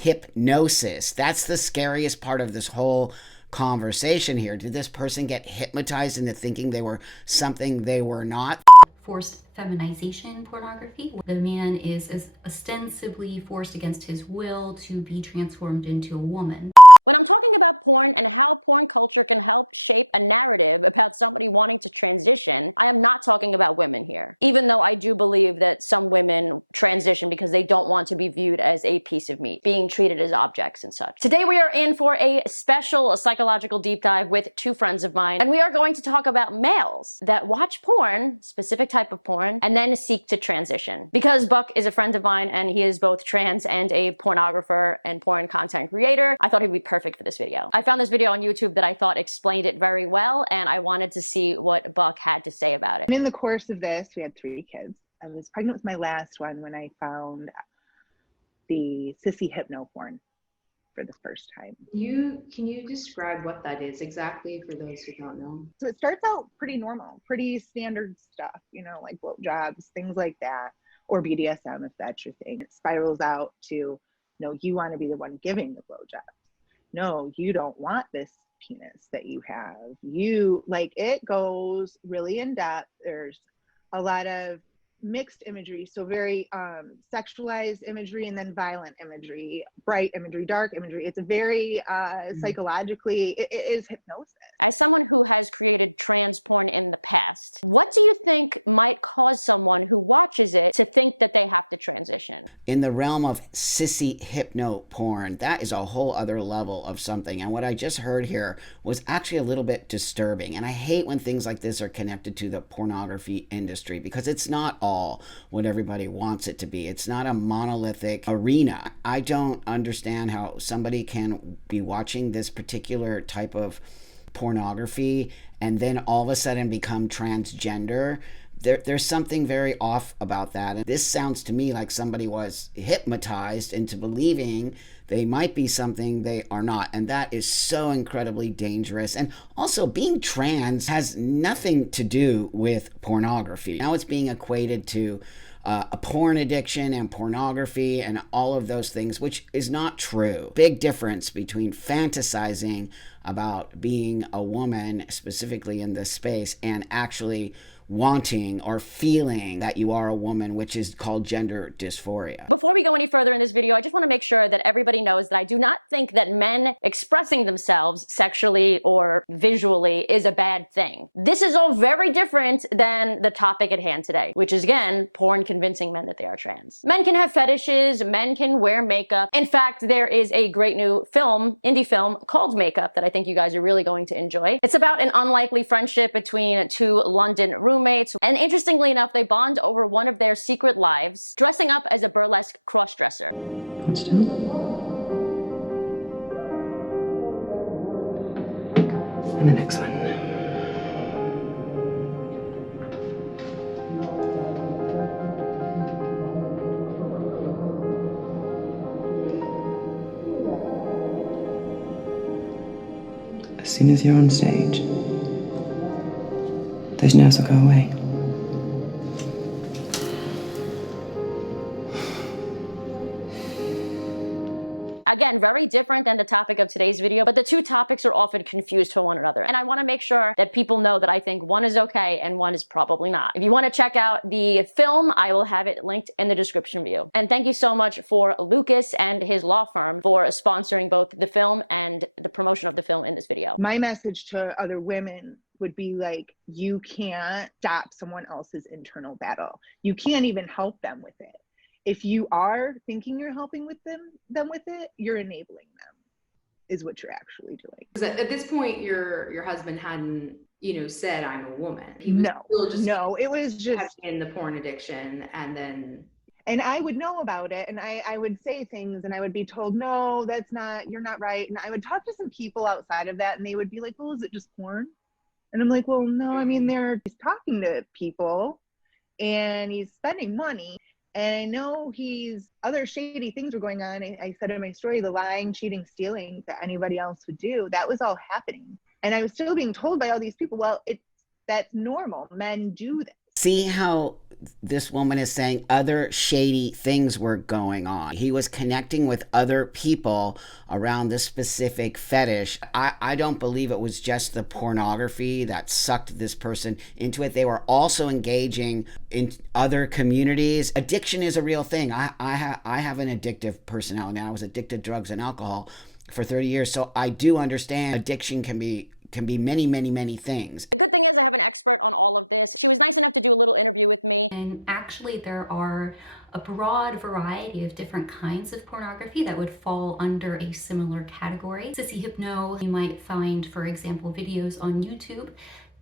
hypnosis. That's the scariest part of this whole conversation here. Did this person get hypnotized into thinking they were something they were not? Forced feminization pornography. The man is ostensibly forced against his will to be transformed into a woman. When I'm talking about porn and how porn culture can help shape a narrative about somebody wanting to transition, I am not talking about women here. Even though I do believe that some women transition because they don't want to be viewed as a piece of meat, being treated as objects and such. Today we are in for a special psychological deep dive with two friends of mine, and we are going to talk about males that watch porn, specific type of porn, and then seek to transition. Because Buck is a friend of mine and he is both trans and a pornographer and porn content creator, I thought he'd be perfect for this video. I found this video on YouTube that I thought explained it very well, and I wanted to see what Buck had to say about it. And in the course of this, we had 3 kids. I was pregnant with my last one when I found the sissy hypno porn for the first time. Can you describe what that is exactly for those who don't know? So it starts out pretty normal, pretty standard stuff, you know, like blowjobs, things like that, or BDSM if that's your thing. It spirals out to, no, you want to be the one giving the blowjob. No, you don't want this penis that you have. You, like, it goes really in depth. There's a lot of mixed imagery, so very sexualized imagery and then violent imagery, bright imagery, dark imagery. It's a very psychologically, it is hypnosis. As someone who has created trans porn in the past, what do you think might cause someone who watches it to think that they have to transition? In the realm of sissy hypno porn, that is a whole other level of something. And what I just heard here was actually a little bit disturbing. And I hate when things like this are connected to the pornography industry, because it's not all what everybody wants it to be. It's not a monolithic arena. I don't understand how somebody can be watching this particular type of pornography and then all of a sudden become transgender. There's something very off about that. And this sounds to me like somebody was hypnotized into believing they might be something they are not. And that is so incredibly dangerous. And also, being trans has nothing to do with pornography. Now it's being equated to a porn addiction and pornography and all of those things, which is not true. Big difference between fantasizing about being a woman, specifically in this space, and actually wanting or feeling that you are a woman, which is called gender dysphoria. Before we go any further in this video, I just want to make sure that everybody knows that I do not think that men expressing themselves sexually or visually is a bad thing. This is all very different than the topic at hand today, which is, again, porn convincing men that they are trans. Men can have fetishes, men can wear makeup. In fact, there is a great new film, indie film, called Makeup that I think you guys are really going to enjoy. It's about an unlikely friendship between 2 London roommates, and interestingly enough, they bond over one of their secret lives, dressing up as a burlesque cross-dresser. Hold still. And the next one. As soon as you're on stage, those nerves will go away. Again, very different than the topic of today's video, but the two topics are often confused for one another. And I want to make sure that people know that I think one is okay and one is probably not. If you want to check out the film, I will have it linked in the description view. And thank you so much for Lucas and his law firm for sponsoring both the film and the promotion of the film in this video. My message to other women would be like, you can't stop someone else's internal battle. You can't even help them with it. If you are thinking you're helping with them with it, you're enabling them, is what you're actually doing. Because at this point, your husband hadn't, said I'm a woman. He was it was just in the porn addiction, and then. And I would know about it, and I would say things, and I would be told, no, you're not right. And I would talk to some people outside of that, and they would be like, well, is it just porn? And I'm like, well, no, I mean, he's talking to people, and he's spending money. And I know other shady things were going on. I said in my story, the lying, cheating, stealing that anybody else would do, that was all happening. And I was still being told by all these people, well, that's normal. Men do this. See how this woman is saying other shady things were going on. He was connecting with other people around this specific fetish. I don't believe it was just the pornography that sucked this person into it. They were also engaging in other communities. Addiction is a real thing. I have an addictive personality. I was addicted to drugs and alcohol for 30 years. So I do understand addiction can be many, many, many things. The good thing is I have an expert on all of this. She was nice enough to do a little interview with me. And actually there are a broad variety of different kinds of pornography that would fall under a similar category. Sissy hypno, you might find, for example, videos on YouTube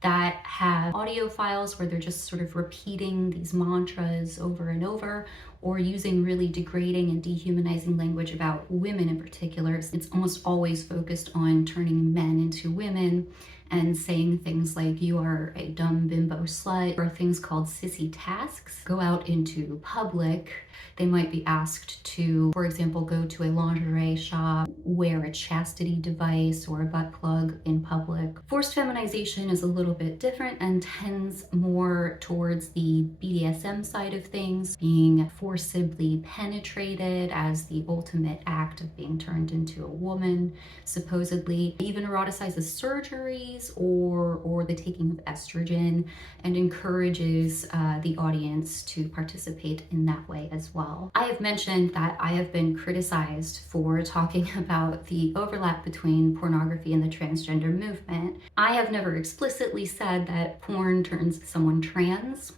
that have audio files where they're just sort of repeating these mantras over and over, or using really degrading and dehumanizing language about women in particular. It's almost always focused on turning men into women and saying things like, you are a dumb bimbo slut, or things called sissy tasks. Go out into public. They might be asked to, for example, go to a lingerie shop, wear a chastity device or a butt plug in public. Forced feminization is a little bit different and tends more towards the BDSM side of things, being forcibly penetrated as the ultimate act of being turned into a woman, supposedly. Even eroticizes surgeries or the taking of estrogen, and encourages the audience to participate in that way as well. I have mentioned that I have been criticized for talking about the overlap between pornography and the transgender movement. I have never explicitly said that porn turns someone trans.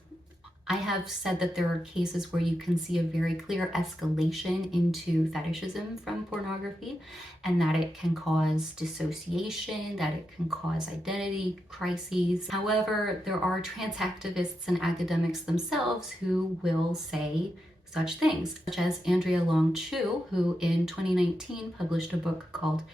I have said that there are cases where you can see a very clear escalation into fetishism from pornography, and that it can cause dissociation, that it can cause identity crises. However, there are trans activists and academics themselves who will say such things, such as Andrea Long Chu, who in 2019 published a book called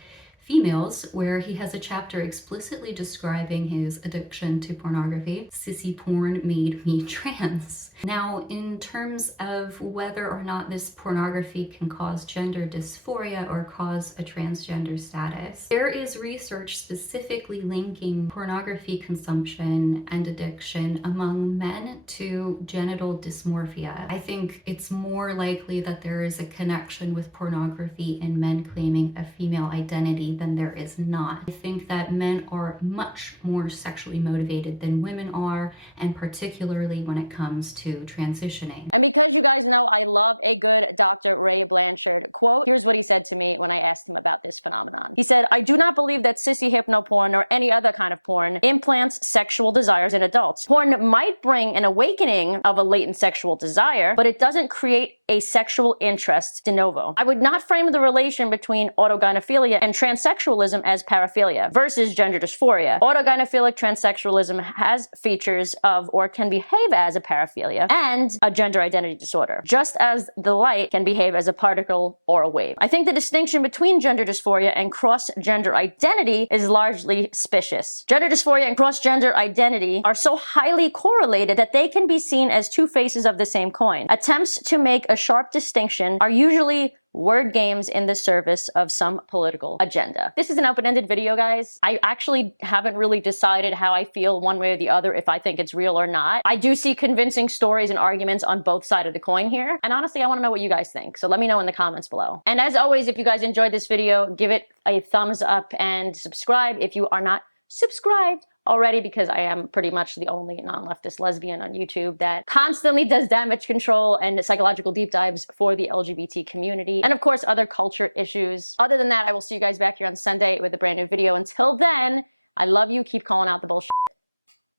Females, where he has a chapter explicitly describing his addiction to pornography. Sissy porn made me trans. Now, in terms of whether or not this pornography can cause gender dysphoria or cause a transgender status, there is research specifically linking pornography consumption and addiction among men to genital dysmorphia. I think it's more likely that there is a connection with pornography and men claiming a female identity than there is not. I think that men are much more sexually motivated than women are, and particularly when it comes to transitioning. And because you guys know I love a good Dr. Ray Blanchard quote, here's what he said to me when I asked him about this phenomenon. He said, "I do not believe that sissy hypno porn or any other kind of porn implants sexual desires in adults. Porn might bring an awakening of a latent sexual desire, but it doesn't create a sexual interest de novo. I would not frame the relation between autogynephilia and transsexualism as paraphilia versus gender dysphoria. Autogynephilic transsexualism has features of or can behave as a paraphilia and a gender identity disorder, just as the light can behave as a particle or a wave. I think the distinction between gender dysphoria and cross-gender identity is largely suspicious. Gender dysphoria and cross-gender identity are so highly correlated that they can be seen as two faces of the same coin. Attempts to make a sharp distinction are usually word games in the service of some political agenda." This is an open-ended video, guys. I actually haven't really decided how I feel one way or the other, if I think it's real or not. I do see convincing stories and arguments on both sides of the coin here. And honestly, I want to know what you guys think. So let me know in the comments below. And as always, if you guys enjoyed this video, give it a thumbs up and subscribe if you are not subscribed already, because I am pretty much the only non-leftist lesbian on YouTube that constantly does damage control and psychological deep dives for the LGBT community, and of course other culture issues. Other than that, I will see you guys back here on Sunday with a brand new video. Until then, I love you. Keep calling out the bullshit.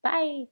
Bye.